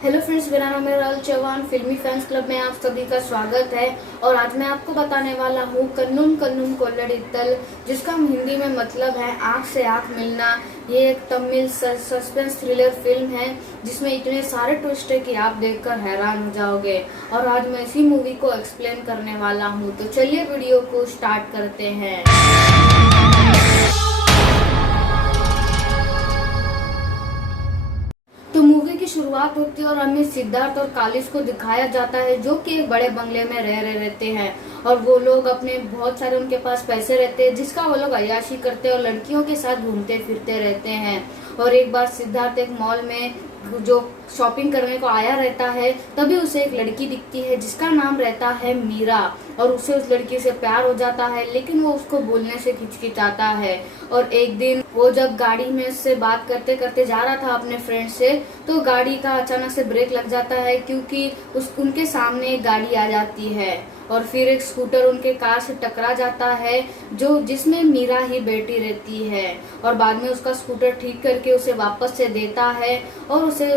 Hello friends, मेरा नाम है राहुल चौहान। फिल्मी फैंस क्लब में आप सभी का स्वागत है। और आज मैं आपको बताने वाला हूँ कन्नुम कन्नुम कोल्लडित्तल, जिसका हिंदी में मतलब है आंख से आंख मिलना। ये एक तमिल सस्पेंस थ्रिलर फिल्म है जिसमें इतने सारे ट्विस्ट है कि आप देखकर हैरान हो जाओगे। और आज मैं इसी मूवी को एक्सप्लेन करने वाला हूँ, तो चलिए वीडियो को स्टार्ट करते हैं। तो मूवी की शुरुआत होती है और हमें सिद्धार्थ और कालिस को दिखाया जाता है, जो कि एक बड़े बंगले में रह रहे रहते हैं। और वो लोग अपने बहुत सारे उनके पास पैसे रहते हैं, जिसका वो लोग अय्याशी करते हैं और लड़कियों के साथ घूमते फिरते रहते हैं। और एक बार सिद्धार्थ एक मॉल में जो शॉपिंग करने को आया रहता है, तभी उसे एक लड़की दिखती है जिसका नाम रहता है मीरा। और उसे उस लड़की से प्यार हो जाता है, लेकिन वो उसको बोलने से हिचकिचाता है। और एक दिन वो जब गाड़ी में उससे बात करते करते जा रहा था अपने फ्रेंड से, तो गाड़ी का अचानक से ब्रेक लग जाता है, क्योंकि उनके सामने एक गाड़ी आ जाती है। और फिर एक स्कूटर उनके कार से टकरा जाता है, जिसमें मीरा ही बैठी रहती है। और बाद में उसका स्कूटर ठीक करके उसे वापस से देता है और उसे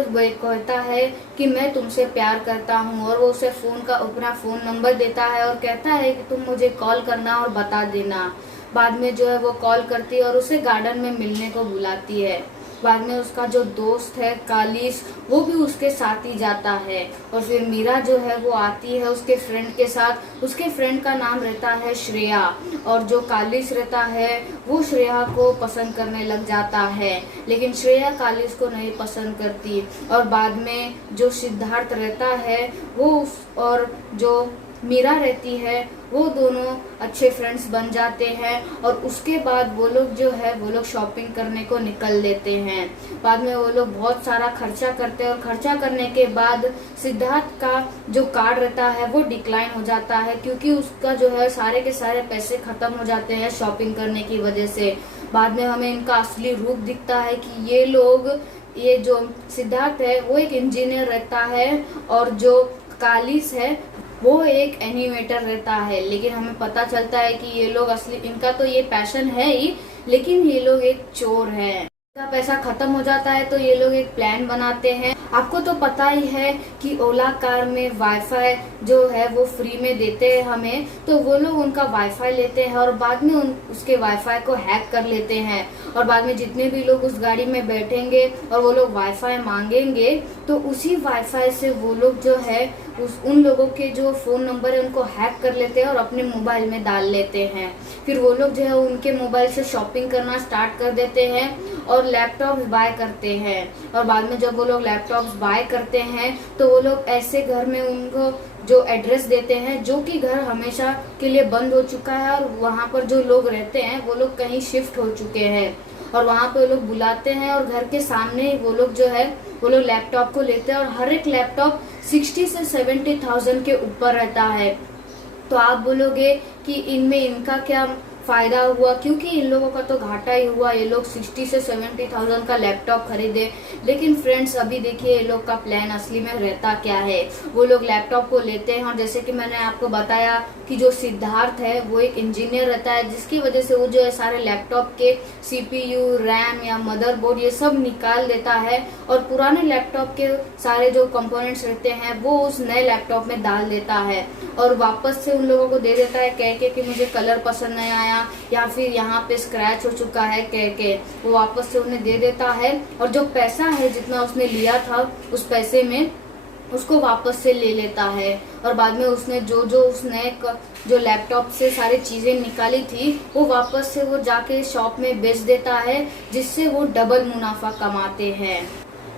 कहता है कि मैं तुमसे प्यार करता हूँ। और वो उसे अपना फोन नंबर देता है और कहता है कि तुम मुझे कॉल करना और बता देना। बाद में जो है वो कॉल करती है और उसे गार्डन में मिलने को बुलाती है। बाद में उसका जो दोस्त है कालिस, वो भी उसके साथ ही जाता है। और फिर मीरा जो है वो आती है उसके फ्रेंड के साथ। उसके फ्रेंड का नाम रहता है श्रेया। और जो कालिस रहता है वो श्रेया को पसंद करने लग जाता है, लेकिन श्रेया कालिस को नहीं पसंद करती। और बाद में जो सिद्धार्थ रहता है वो और जो मीरा रहती है, वो दोनों अच्छे फ्रेंड्स बन जाते हैं। और उसके बाद वो लोग शॉपिंग करने को निकल लेते हैं। बाद में वो लोग बहुत सारा खर्चा करते हैं और खर्चा करने के बाद सिद्धार्थ का जो कार्ड रहता है वो डिक्लाइन हो जाता है, क्योंकि उसका जो है सारे के सारे पैसे खत्म हो जाते हैं शॉपिंग करने की वजह से। बाद में हमें इनका असली रूप दिखता है कि ये जो सिद्धार्थ है वो एक इंजीनियर रहता है, और जो कालिस है वो एक एनिमेटर रहता है। लेकिन हमें पता चलता है कि ये लोग इनका तो ये पैशन है ही, लेकिन ये लोग एक चोर है। इनका पैसा खत्म हो जाता है तो ये लोग एक प्लान बनाते हैं। आपको तो पता ही है कि ओला कार में वाईफाई जो है वो फ्री में देते हैं हमें, तो वो लोग उनका वाईफाई लेते हैं और बाद में उसके वाईफाई को हैक कर लेते हैं। और बाद में जितने भी लोग उस गाड़ी में बैठेंगे और वो लोग वाईफाई मांगेंगे, तो उसी वाईफाई से वो लोग जो है उन लोगों के जो फोन नंबर है उनको हैक कर लेते हैं और अपने मोबाइल में डाल लेते हैं। फिर वो लोग जो है उनके मोबाइल से शॉपिंग करना स्टार्ट कर देते हैं और लैपटॉप बाय करते हैं। और बाद में जब वो लोग लैपटॉप बाय करते हैं, तो वो लोग ऐसे घर में उनको जो एड्रेस देते हैं, जो कि घर हमेशा के लिए बंद हो चुका है। और वहाँ पर जो लोग रहते हैं वो लोग कहीं शिफ्ट हो चुके हैं। और वहाँ पे वो लोग बुलाते हैं और घर के सामने वो लोग लैपटॉप को लेते हैं। और हर एक लैपटॉप 60 से 70,000 के ऊपर रहता है। तो आप बोलोगे कि इनमें इनका क्या फायदा हुआ, क्योंकि इन लोगों का तो घाटा ही हुआ। ये लोग 60 से 70,000 का लैपटॉप खरीदे। लेकिन फ्रेंड्स, अभी देखिए ये लोग का प्लान असली में रहता क्या है। वो लोग लैपटॉप को लेते हैं और जैसे कि मैंने आपको बताया कि जो सिद्धार्थ है वो एक इंजीनियर रहता है, जिसकी वजह से वो जो है सारे लैपटॉप के CPU, रैम या मदरबोर्ड ये सब निकाल देता है और पुराने लैपटॉप के सारे जो कंपोनेंट्स रहते हैं वो उस नए लैपटॉप में डाल देता है। और वापस से उन लोगों को दे देता है कह के कि मुझे कलर पसंद नहीं आया, या फिर यहाँ पे स्क्रैच हो चुका है कह के वो वापस से उन्हें दे देता है। और जो पैसा है जितना उसने लिया था, उस पैसे में उसको वापस से ले लेता है। और बाद में उसने उसने जो लैपटॉप से सारी चीजें निकाली थी वो वापस से वो जाके शॉप में बेच देता है, जिससे वो डबल मुनाफा कमाते हैं।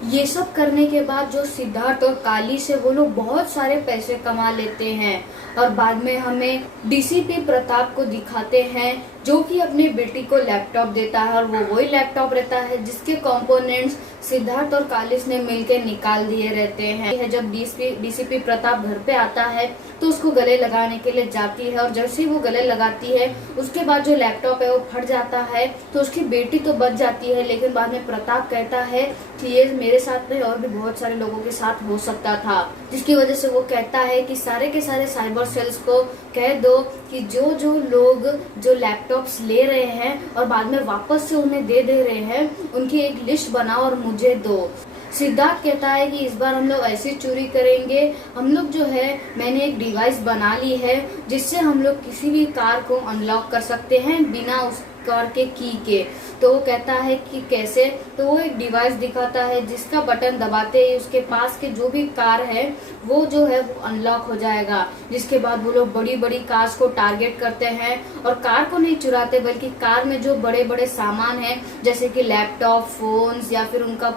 ये सब करने के बाद जो सिद्धार्थ और काली से वो लोग बहुत सारे पैसे कमा लेते हैं। और बाद में हमें DCP प्रताप को दिखाते हैं, जो कि अपनी बेटी को लैपटॉप देता है। और वो वही लैपटॉप रहता है जिसके कंपोनेंट्स सिद्धार्थ और कालिस ने मिलकर निकाल दिए रहते हैं। जब DCP प्रताप घर पे आता है तो उसको गले लगाने के लिए जाती है, और जैसे ही वो गले लगाती है उसके बाद जो लैपटॉप है वो फट जाता है। तो उसकी बेटी तो बच जाती है, लेकिन बाद में प्रताप कहता है कि ये मेरे साथ नहीं और भी बहुत सारे लोगों के साथ हो सकता था, जिसकी वजह से वो कहता है कि सारे के सारे साइबर सेल्स को कह दो कि जो लोग जो लैपटॉप्स ले रहे हैं और बाद में वापस से उन्हें दे रहे हैं, उनकी एक लिस्ट बनाओ और मुझे दो। सिद्धार्थ कहता है कि इस बार हम लोग ऐसी चोरी करेंगे, हम लोग जो है मैंने एक डिवाइस बना ली है जिससे हम लोग किसी भी कार को अनलॉक कर सकते हैं बिना उस कार के की के। तो वो कहता है कि कैसे, तो वो एक डिवाइस दिखाता है जिसका बटन दबाते ही उसके पास के जो भी कार है वो जो है वो अनलॉक हो जाएगा। जिसके बाद वो लोग बड़ी बड़ी कार्स को टारगेट करते हैं और कार को नहीं चुराते बल्कि कार में जो बड़े बड़े सामान है जैसे कि लैपटॉप, फोन्स या फिर उनका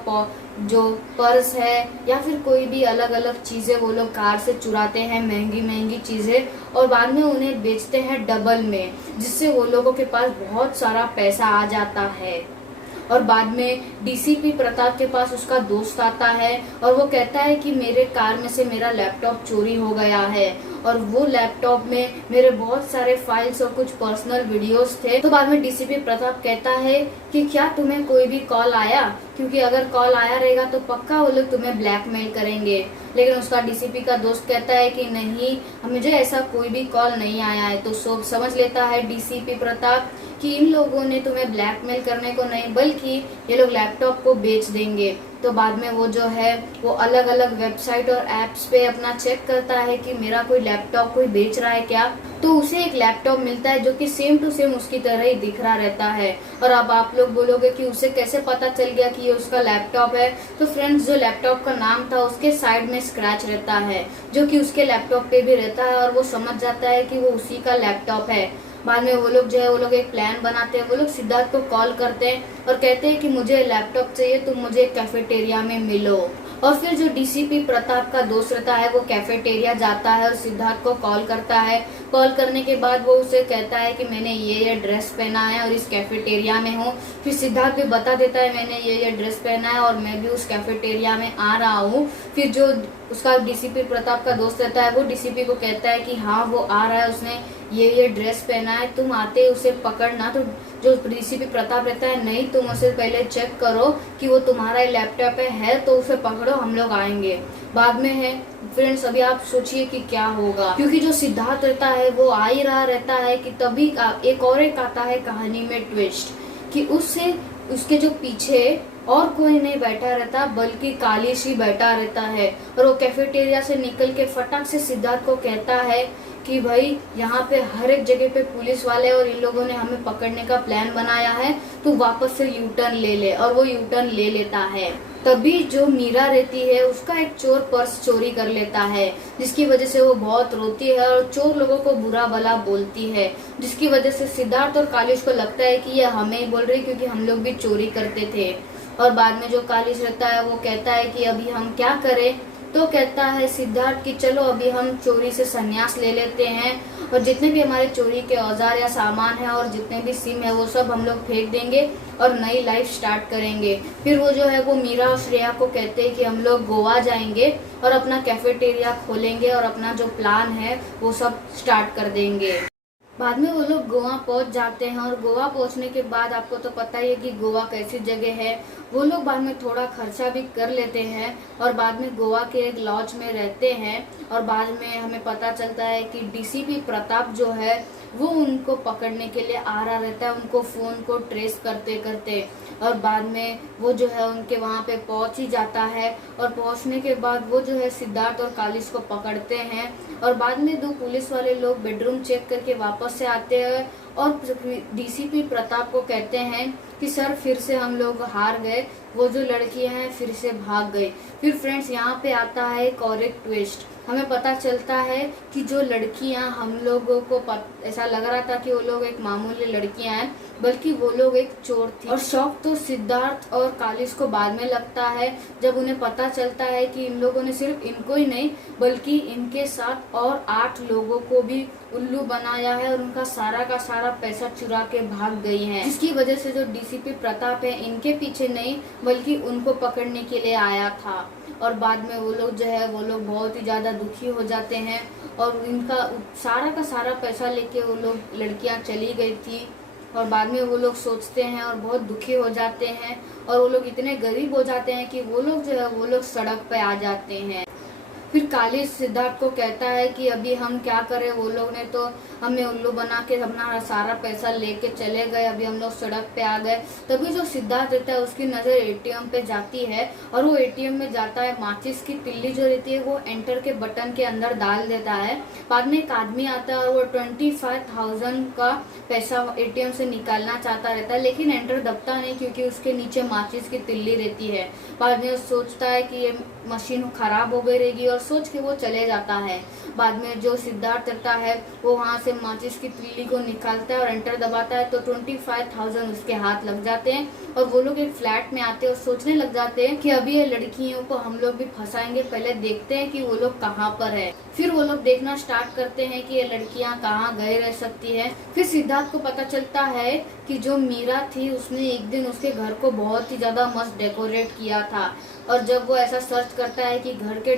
जो पर्स है या फिर कोई भी अलग अलग चीजें वो लोग कार से चुराते हैं, महंगी महंगी चीजें, और बाद में उन्हें बेचते हैं डबल में, जिससे वो लोगों के पास बहुत सारा पैसा आ जाता है। और बाद में डीसीपी प्रताप के पास उसका दोस्त आता है और वो कहता है कि मेरे कार में से मेरा लैपटॉप चोरी हो गया है और वो लैपटॉप में मेरे बहुत सारे फाइल्स और कुछ पर्सनल वीडियोस थे। तो बाद में डीसीपी प्रताप कहता है कि क्या तुम्हें कोई भी कॉल आया, क्योंकि अगर कॉल आया रहेगा तो पक्का वो लोग तुम्हें ब्लैकमेल करेंगे। लेकिन उसका डीसीपी का दोस्त कहता है कि नहीं, मुझे ऐसा कोई भी कॉल नहीं आया है। तो समझ लेता है डीसीपी प्रताप कि इन लोगों ने तुम्हें ब्लैकमेल करने को नहीं बल्कि ये लोग लैपटॉप को बेच देंगे। तो बाद में वो जो है वो अलग अलग वेबसाइट और एप्स पे अपना चेक करता है कि मेरा कोई लैपटॉप कोई बेच रहा है क्या। तो उसे एक लैपटॉप मिलता है जो कि सेम टू सेम उसकी तरह ही दिख रहा रहता है। और अब आप लोग बोलोगे कि उसे कैसे पता चल गया कि ये उसका लैपटॉप है। तो फ्रेंड्स, जो लैपटॉप का नाम था उसके साइड में स्क्रैच रहता है जो कि उसके लैपटॉप पे भी रहता है और वो समझ जाता है कि वो उसी का लैपटॉप है। बाद में वो लोग जो है वो लोग एक प्लान बनाते हैं। वो लोग सिद्धार्थ को कॉल करते हैं और कहते हैं कि मुझे लैपटॉप चाहिए, तुम मुझे कैफेटेरिया में मिलो। और फिर जो डीसीपी प्रताप का दोस्त रहता है वो कैफेटेरिया जाता है और सिद्धार्थ को कॉल करता है। कॉल करने के बाद वो उसे कहता है कि मैंने ये ड्रेस पहना है और इस कैफेटेरिया में हूँ। फिर सिद्धार्थ भी बता देता है मैंने ये ड्रेस पहना है और मैं भी उस कैफेटेरिया में आ रहा हूँ। फिर जो उसका डीसीपी प्रताप का दोस्त रहता है वो डीसीपी को कहता है कि हाँ वो आ रहा है, उसने ये ड्रेस पहना है, तुम आते उसे पकड़ना। तो जो डीसीपी प्रताप रहता है नहीं, तुम उसे पहले चेक करो कि वो तुम्हारा लैपटॉप है तो उसे पकड़ो, हम लोग आएंगे। बाद में है फ्रेंड्स, अभी आप सोचिए कि क्या होगा, क्योंकि जो सिद्धार्थ रहता है वो आ ही रहा रहता है कि तभी एक आता है कहानी में ट्विस्ट कि उसके जो पीछे और कोई नहीं बैठा रहता बल्कि कालिश ही बैठा रहता है। और वो कैफेटेरिया से निकल के फटाक से सिद्धार्थ को कहता है कि भाई यहाँ पे हर एक जगह पे पुलिस वाले और इन लोगों ने हमें पकड़ने का प्लान बनाया है, तो वापस से यू टर्न ले ले। और वो यू टर्न ले लेता है। तभी जो मीरा रहती है उसका एक चोर पर्स चोरी कर लेता है, जिसकी वजह से वो बहुत रोती है और चोर लोगों को बुरा भला बोलती है, जिसकी वजह से सिद्धार्थ और कालिश को लगता है कि ये हमें ही बोल रही क्योंकि हम लोग भी चोरी करते थे। और बाद में जो कालिश रहता है वो कहता है कि अभी हम क्या करें। तो कहता है सिद्धार्थ कि चलो अभी हम चोरी से संन्यास ले लेते हैं और जितने भी हमारे चोरी के औजार या सामान है और जितने भी सिम है वो सब हम लोग फेंक देंगे और नई लाइफ स्टार्ट करेंगे। फिर वो जो है वो मीरा और श्रेया को कहते हैं कि हम लोग गोवा जाएंगे और अपना कैफेटेरिया खोलेंगे और अपना जो प्लान है वो सब स्टार्ट कर देंगे। बाद में वो लोग गोवा पहुंच जाते हैं और गोवा पहुंचने के बाद आपको तो पता ही है कि गोवा कैसी जगह है। वो लोग बाद में थोड़ा खर्चा भी कर लेते हैं और बाद में गोवा के एक लॉज में रहते हैं। और बाद में हमें पता चलता है कि डीसीपी प्रताप जो है वो उनको पकड़ने के लिए आ रहा रहता है, उनको फोन को ट्रेस करते करते। और बाद में वो जो है उनके वहाँ पे पहुंच ही जाता है और पहुंचने के बाद वो जो है सिद्धार्थ और कालिश को पकड़ते हैं। और बाद में दो पुलिस वाले लोग बेडरूम चेक करके वापस से आते हैं और डीसीपी प्रताप को कहते हैं कि सर फिर से हम लोग हार गए, वो जो लड़कियां हैं फिर से भाग गई। फिर फ्रेंड्स यहाँ पे आता है एक और एक ट्विस्ट। हमें पता चलता है कि जो लड़कियां हम लोगों को ऐसा लग रहा था कि वो लोग एक मामूली लड़कियां हैं, बल्कि वो लोग एक चोर थी। और शौक तो सिद्धार्थ और कालिश को बाद में लगता है जब उन्हें पता चलता है कि इन लोगों ने सिर्फ इनको ही नहीं बल्कि इनके साथ और 8 लोगों को भी उल्लू बनाया है और उनका सारा का सारा पैसा चुरा के भाग गई हैं, जिसकी वजह से जो डीसीपी प्रताप है इनके पीछे नहीं बल्कि उनको पकड़ने के लिए आया था। और बाद में वो लोग जो है वो लोग बहुत ही ज्यादा दुखी हो जाते हैं और इनका सारा का सारा पैसा लेके वो लोग लड़कियां चली गई थी। और बाद में वो लोग सोचते हैं और बहुत दुखी हो जाते हैं और वो लोग इतने गरीब हो जाते हैं कि वो लोग जो है वो लोग सड़क पे आ जाते हैं। फिर काली सिद्धार्थ को कहता है कि अभी हम क्या करें, वो लोग ने तो हमें उल्लू बना के अपना सारा पैसा लेके चले गए, अभी हम लोग सड़क पे आ गए। तभी जो सिद्धार्थ रहता है उसकी नजर एटीएम पे जाती है और वो एटीएम में जाता है, माचिस की तिल्ली जो रहती है वो एंटर के बटन के अंदर डाल देता है। बाद में एक आदमी आता है और वो 25,000 का पैसा एटीएम से निकालना चाहता रहता है, लेकिन एंटर दबता नहीं क्योंकि उसके नीचे माचिस की तिल्ली रहती है। बाद में वो सोचता है कि ये मशीन खराब हो गई रहेगी और सोच के वो चले जाता है। बाद में जो सिद्धार्थ रहता है वो वहां से माचिस की तिल्ली को निकालता है और एंटर दबाता है तो 25,000 उसके हाथ लग जाते हैं और वो लोग एक फ्लैट में आते हैं और सोचने लग जाते हैं कि अभी ये लड़कियों को हम लोग भी फंसाएंगे, पहले देखते हैं कि वो लोग कहाँ पर है। फिर वो लोग देखना स्टार्ट करते हैं कि ये लड़कियां कहाँ गए रह सकती है। फिर सिद्धार्थ को पता चलता है कि जो मीरा थी उसने एक दिन उसके घर को बहुत ही ज्यादा मस्त डेकोरेट किया था, और जब वो ऐसा सर्च करता है कि घर को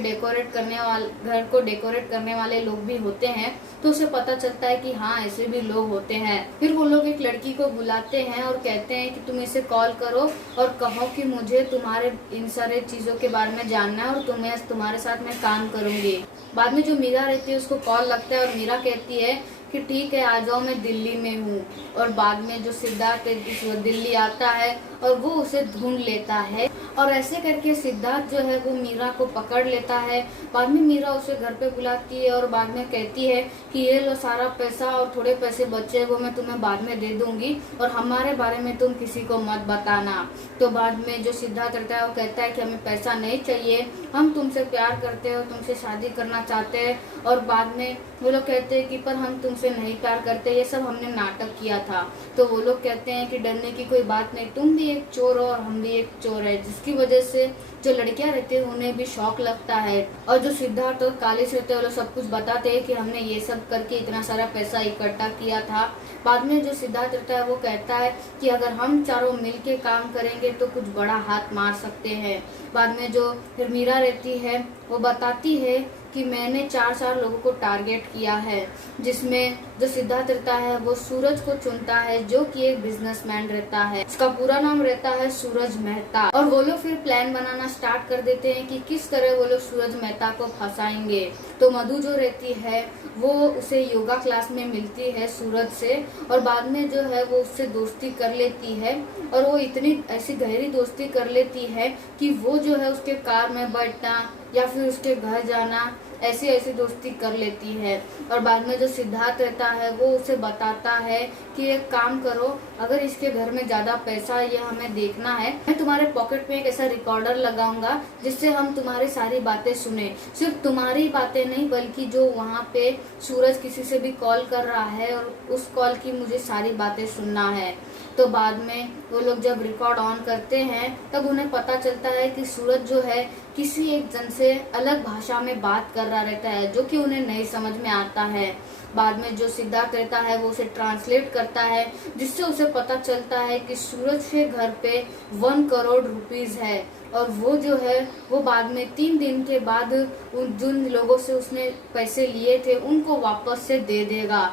डेकोरेट करने वाले लोग भी होते हैं तो उसे पता चलता है कि हाँ ऐसे भी लोग होते हैं। फिर वो लोग एक लड़की को बुलाते हैं और कहते हैं कि तुम इसे कॉल करो और कहो कि मुझे तुम्हारे इन सारे चीजों के बारे में जानना है और तुम्हारे साथ मैं काम करूंगी। बाद में जो मीरा रहती है उसको कॉल लगता है और मीरा कहती है कि ठीक है आ जाओ, मैं दिल्ली में हूँ। और बाद में जो सिद्धार्थ है दिल्ली आता है और वो उसे ढूंढ लेता है और ऐसे करके सिद्धार्थ जो है वो मीरा को पकड़ लेता है। बाद में मीरा उसे घर पे बुलाती है और बाद में कहती है कि ये लो सारा पैसा और थोड़े पैसे बचे वो मैं तुम्हें बाद में दे दूंगी और हमारे बारे में तुम किसी को मत बताना। तो बाद में जो सिद्धार्थ रहता है वो कहता है कि हमें पैसा नहीं चाहिए, हम तुमसे प्यार करते हैं और तुमसे शादी करना चाहते हैं। और बाद में वो लोग कहते हैं कि पर हम तुमसे नहीं प्यार करते, ये सब हमने नाटक किया था। तो वो लोग कहते हैं कि डरने की कोई बात नहीं, तुम भी एक चोर हो और हम भी एक चोर है, जिसकी वजह से जो लड़कियां रहती है उन्हें भी शौक लगता है। और जो सिद्धार्थ और कालिश रहते हैं वो लोग सब कुछ बताते हैं कि हमने ये सब करके इतना सारा पैसा इकट्ठा किया था। बाद में जो सिद्धार्थ रहता है वो कहता है कि अगर हम चारों मिलके काम करेंगे तो कुछ बड़ा हाथ मार सकते हैं। बाद में जो फिर मीरा रहती है वो बताती है कि मैंने 4 लोगों को टारगेट किया है, जिसमें जो सिद्धार्थ रहता है वो सूरज को चुनता है जो कि एक बिजनेसमैन रहता है, उसका पूरा नाम रहता है सूरज मेहता। और वो लोग फिर प्लान बनाना स्टार्ट कर देते हैं कि किस तरह वो लोग सूरज मेहता को फंसाएंगे। तो मधु जो रहती है वो उसे योगा क्लास में मिलती है सूरज से और बाद में जो है वो उससे दोस्ती कर लेती है और वो इतनी ऐसी गहरी दोस्ती कर लेती है कि वो जो है उसके कार में बैठना या फिर उसके घर जाना ऐसी ऐसी दोस्ती कर लेती है। और बाद में जो सिद्धार्थ रहता है वो उसे बताता है कि एक काम करो, अगर इसके घर में ज्यादा पैसा है ये हमें देखना है, मैं तुम्हारे पॉकेट में एक ऐसा रिकॉर्डर लगाऊंगा जिससे हम तुम्हारी सारी बातें सुने, सिर्फ तुम्हारी बातें नहीं बल्कि जो वहाँ पे सूरज किसी से भी कॉल कर रहा है और उस कॉल की मुझे सारी बातें सुनना है। तो बाद में वो लोग जब रिकॉर्ड ऑन करते हैं तब उन्हें पता चलता है कि सूरज जो है किसी एक जन से अलग भाषा में बात कर रहा रहता है जो कि उन्हें नहीं समझ में आता है। बाद में जो सिद्धार्थ रहता है वो उसे ट्रांसलेट करता है जिससे उसे पता चलता है कि सूरज के घर पे 1 करोड़ रुपीस है और वो जो है वो बाद में 3 दिन के बाद जिन लोगों से उसने पैसे लिए थे उनको वापस से दे देगा।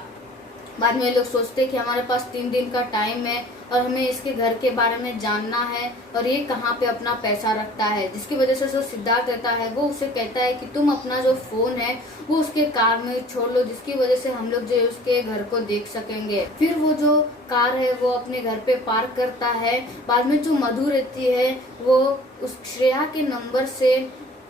बाद में लोग सोचते हैं कि हमारे पास 3 दिन का टाइम है और हमें इसके घर के बारे में जानना है और ये कहाँ पे अपना पैसा रखता है, जिसकी वजह से जो सिद्धार्थ रहता है वो उसे कहता है कि तुम अपना जो फोन है वो उसके कार में छोड़ लो, जिसकी वजह से हम लोग जो है उसके घर को देख सकेंगे। फिर वो जो कार है वो अपने घर पे पार्क करता है। बाद में जो मधु रहती है वो उस श्रेया के नंबर से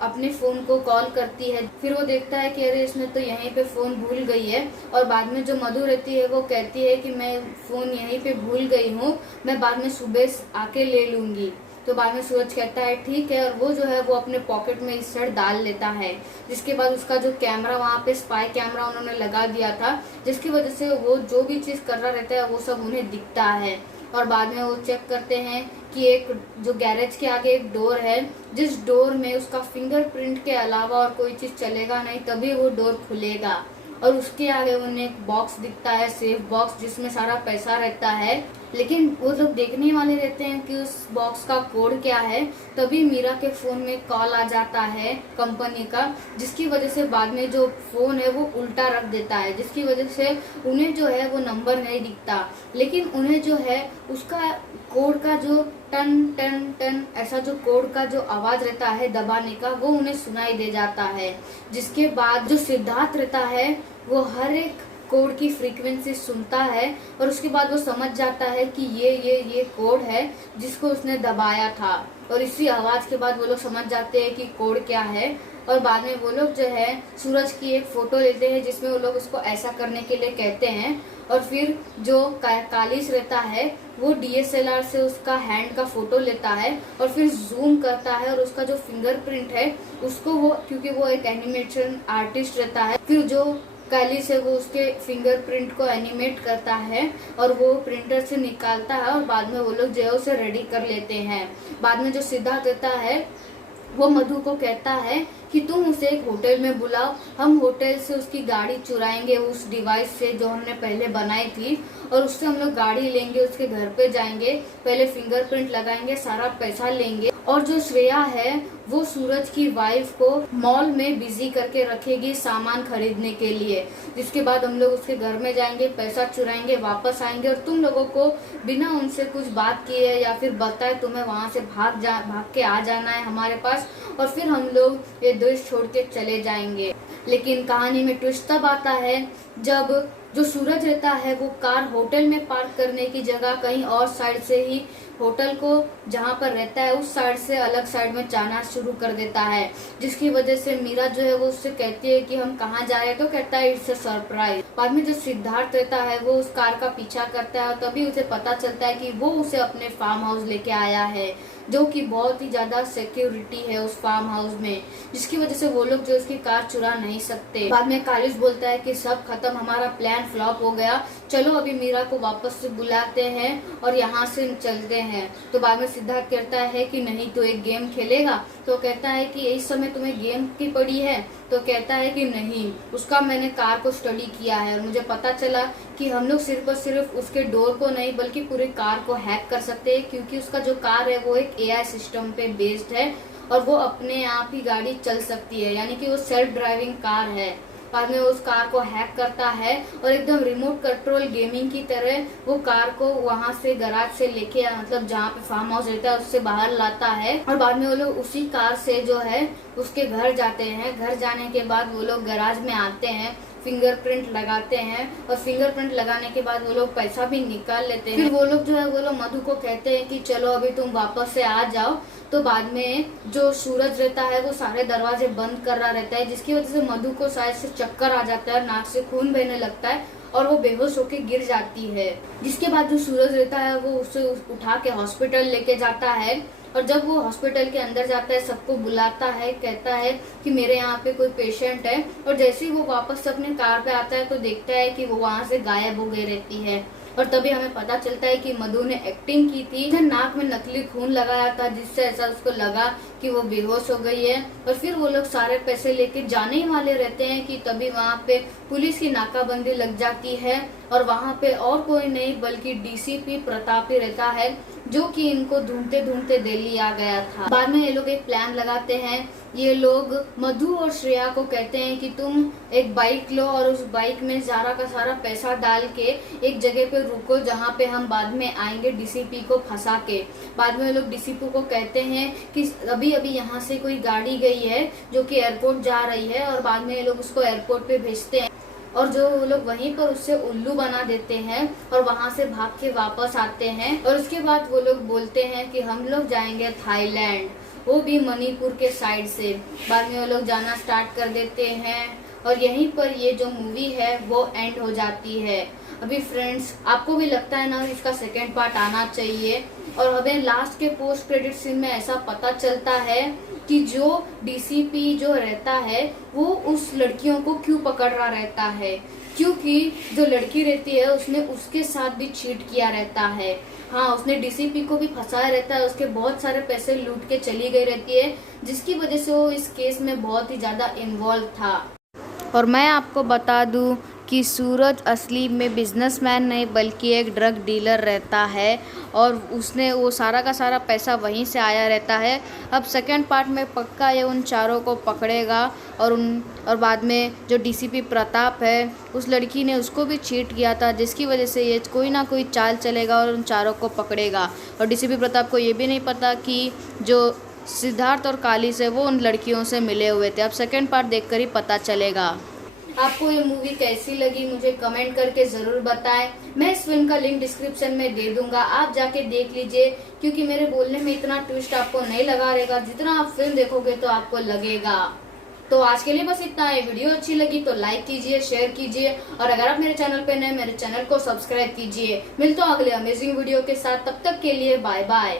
अपने फोन को कॉल करती है। फिर वो देखता है कि अरे इसने तो यहीं पे फोन भूल गई है और बाद में जो मधु रहती है वो कहती है कि मैं फोन यहीं पे भूल गई हूँ, मैं बाद में सुबह आके ले लूंगी। तो बाद में सूरज कहता है ठीक है और वो जो है वो अपने पॉकेट में इस शर्ट डाल लेता है। जिसके बाद उसका जो कैमरा वहाँ पे स्पाई कैमरा उन्होंने लगा दिया था जिसकी वजह से वो जो भी चीज कर रहा रहता है वो सब उन्हें दिखता है। और बाद में वो चेक करते हैं कि एक जो गैरेज के आगे एक डोर है जिस डोर में उसका फिंगरप्रिंट के अलावा और कोई चीज चलेगा नहीं तभी वो डोर खुलेगा। और उसके आगे उन्हें एक बॉक्स दिखता है, सेफ बॉक्स, जिसमें सारा पैसा रहता है। लेकिन वो लोग देखने वाले रहते हैं कि उस बॉक्स का कोड क्या है। तभी मीरा के फोन में कॉल आ जाता है कंपनी का, जिसकी वजह से बाद में जो फोन है वो उल्टा रख देता है, जिसकी वजह से उन्हें जो है वो नंबर नहीं दिखता। लेकिन उन्हें जो है उसका कोड का जो टन टन टन ऐसा जो कोड का जो आवाज रहता है दबाने का, वो उन्हें सुनाई दे जाता है। जिसके बाद जो सिद्धार्थ रहता है वो हर एक कोड की फ्रीक्वेंसी सुनता है और उसके बाद वो समझ जाता है कि ये कोड है जिसको उसने दबाया था। और इसी आवाज के बाद वो लोग समझ जाते हैं कि कोड क्या है। और बाद में वो लोग जो है सूरज की एक फोटो लेते हैं जिसमें वो लोग उसको ऐसा करने के लिए कहते हैं। और फिर जो कालिस रहता है वो DSLR से उसका हैंड का फोटो लेता है और फिर जूम करता है और उसका जो फिंगरप्रिंट है उसको वो, क्योंकि वो एक एनिमेशन आर्टिस्ट रहता है, फिर जो कालिस है वो उसके फिंगरप्रिंट को एनिमेट करता है और वो प्रिंटर से निकालता है और बाद में वो लोग जो है उसे रेडी कर लेते हैं। बाद में जो सिद्धार्थ रहता है वो मधु को कहता है कि तुम उसे एक होटल में बुलाओ, हम होटल से उसकी गाड़ी चुराएंगे उस डिवाइस से जो हमने पहले बनाई थी, और उससे हम लोग गाड़ी लेंगे, उसके घर पे जाएंगे, पहले फिंगरप्रिंट लगाएंगे, सारा पैसा लेंगे। और जो श्रेया है वो सूरज की वाइफ को मॉल में बिजी करके रखेगी सामान खरीदने के लिए। जिसके बाद हम लोग उसके घर में जाएंगे, पैसा चुराएंगे, वापस आएंगे और तुम लोगों को बिना उनसे कुछ बात किए या फिर बताए तुम्हें वहां से भाग के आ जाना है हमारे पास, और फिर हम लोग ये देश छोड़ के चले जाएंगे। लेकिन कहानी में ट्विस्ट तब आता है जब जो सूरज रहता है वो कार होटल में पार्क करने की जगह कहीं और साइड से ही होटल को जहाँ पर रहता है उस साइड से अलग साइड में जाना शुरू कर देता है। जिसकी वजह से मीरा जो है वो उससे कहती है कि हम कहाँ जा रहे हैं, तो कहता है इट्स अ सरप्राइज। बाद में जो सिद्धार्थ रहता है वो उस कार का पीछा करता है और तभी उसे पता चलता है कि वो उसे अपने फार्म हाउस लेके आया है, जो कि बहुत ही ज्यादा सिक्योरिटी है उस फार्म हाउस में, जिसकी वजह से वो लोग जो उसकी कार चुरा नहीं सकते। बाद में कालिस बोलता है कि सब खत्म, हमारा प्लान फ्लॉप हो गया, चलो अभी मीरा को वापस से बुलाते हैं और यहाँ से चलते हैं। तो बाद में सिद्धार्थ कहता है कि नहीं तो एक गेम खेलेगा, तो कहता है कि इस समय तुम्हें गेम की पड़ी है, तो कहता है कि नहीं, उसका मैंने कार को स्टडी किया है और मुझे पता चला कि हम लोग सिर्फ और सिर्फ उसके डोर को नहीं बल्कि पूरी कार को हैक कर सकते हैं, क्योंकि उसका जो कार है वो एक AI सिस्टम पे बेस्ड है और वो अपने आप ही गाड़ी चल सकती है, यानी कि वो सेल्फ ड्राइविंग कार है। बाद में उस कार को हैक करता है और एकदम रिमोट कंट्रोल गेमिंग की तरह वो कार को वहां से गैराज से लेके मतलब जहाँ पे फार्म हाउस रहता है उससे बाहर लाता है। और बाद में वो लोग उसी कार से जो है उसके घर जाते हैं। घर जाने के बाद वो लोग गैराज में आते हैं, फिंगरप्रिंट लगाते हैं और फिंगरप्रिंट लगाने के बाद वो लोग पैसा भी निकाल लेते हैं। फिर वो लोग जो है वो लोग मधु को कहते हैं कि चलो अभी तुम वापस से आ जाओ। तो बाद में जो सूरज रहता है वो सारे दरवाजे बंद कर रहा रहता है, जिसकी वजह से मधु को शायद से चक्कर आ जाता है, नाक से खून बहने लगता है और वो बेहोश होके गिर जाती है। जिसके बाद जो सूरज रहता है वो उसे उठा के हॉस्पिटल लेके जाता है और जब वो हॉस्पिटल के अंदर जाता है सबको बुलाता है, कहता है कि मेरे यहाँ पे कोई पेशेंट है। और जैसे ही वो वापस अपने कार पे आता है तो देखता है कि वो वहाँ से गायब हो गई रहती है। और तभी हमें पता चलता है कि मधु ने एक्टिंग की थी, नाक में नकली खून लगाया था जिससे ऐसा उसको लगा कि वो बेहोश हो गई है। और फिर वो लोग सारे पैसे लेके जाने ही वाले रहते हैं कि तभी वहाँ पे पुलिस की नाकाबंदी लग जाती है और वहाँ पे और कोई नहीं बल्कि DCP प्रतापी रहता है, जो कि इनको ढूंढते ढूंढते दिल्ली आ गया था। बाद में ये लोग एक प्लान लगाते हैं। ये लोग मधु और श्रेया को कहते हैं कि तुम एक बाइक लो और उस बाइक में सारा का सारा पैसा डाल के एक जगह पे रुको जहाँ पे हम बाद में आएंगे DCP को फंसा के। बाद में ये लोग DCP को कहते हैं कि अभी अभी यहाँ से कोई गाड़ी गई है जो कि एयरपोर्ट जा रही है, और बाद में ये लोग उसको एयरपोर्ट पे भेजते हैं और जो वो लोग वहीं पर उससे उल्लू बना देते हैं और वहां से भाग के वापस आते हैं। और उसके बाद वो लोग बोलते हैं कि हम लोग जाएंगे थाईलैंड, वो भी मणिपुर के साइड से। बाद में वो लोग जाना स्टार्ट कर देते हैं और यहीं पर ये जो मूवी है वो एंड हो जाती है। अभी फ्रेंड्स आपको भी लगता है ना इसका सेकेंड पार्ट आना चाहिए। और हमें लास्ट के पोस्ट क्रेडिट सीन में ऐसा पता चलता है कि जो DCP जो रहता है वो उस लड़कियों को क्यों पकड़ रहा रहता है, क्योंकि जो लड़की रहती है उसने उसके साथ भी चीट किया रहता है। हाँ, उसने DCP को भी फंसाया रहता है, उसके बहुत सारे पैसे लूट के चली गई रहती है, जिसकी वजह से वो इस केस में बहुत ही ज्यादा इन्वॉल्व था। और मैं आपको बता दूं कि सूरज असली में बिजनेसमैन नहीं बल्कि एक ड्रग डीलर रहता है और उसने वो सारा का सारा पैसा वहीं से आया रहता है। अब सेकंड पार्ट में पक्का ये उन चारों को पकड़ेगा और बाद में जो डीसीपी प्रताप है, उस लड़की ने उसको भी चीट किया था, जिसकी वजह से ये कोई ना कोई चाल चलेगा और उन चारों को पकड़ेगा। और डीसीपी प्रताप को ये भी नहीं पता कि जो सिद्धार्थ और काली से वो उन लड़कियों से मिले हुए थे। अब सेकंड पार्ट देखकर ही पता चलेगा। आपको ये मूवी कैसी लगी मुझे कमेंट करके ज़रूर बताएं। मैं इस फिल्म का लिंक डिस्क्रिप्शन में दे दूंगा, आप जाके देख लीजिए, क्योंकि मेरे बोलने में इतना ट्विस्ट आपको नहीं लगा रहेगा, जितना आप फिल्म देखोगे तो आपको लगेगा। तो आज के लिए बस इतना है। वीडियो अच्छी लगी तो लाइक कीजिए, शेयर कीजिए, और अगर आप मेरे चैनल पे नए, मेरे चैनल को सब्सक्राइब कीजिए। मिलते हैं अगले अमेजिंग वीडियो के साथ, तब तक के लिए बाय बाय।